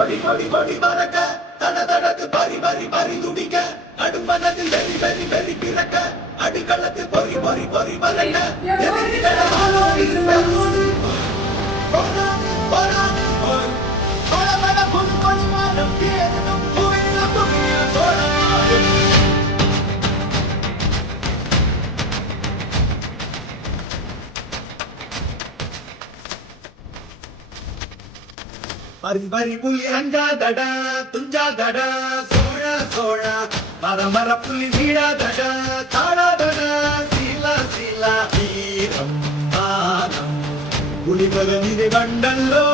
படி படி படி பறக்க தட தடத்து பறி பறி பறி துடிக்க அடுப்பனத்தில் வெறி வெறி வெறி பிறக்க அடிக்களத்தில் பொறி பொறி பொறி பறக்க பரி பரி புலி அஞ்சாதடா துஞ்சாதடா சோழ சோழ மர மர புலி வீழாதடா தாழாதடா சீலா சீலா வீரம் மானம் புலிபல நிதி கண்டல்லோ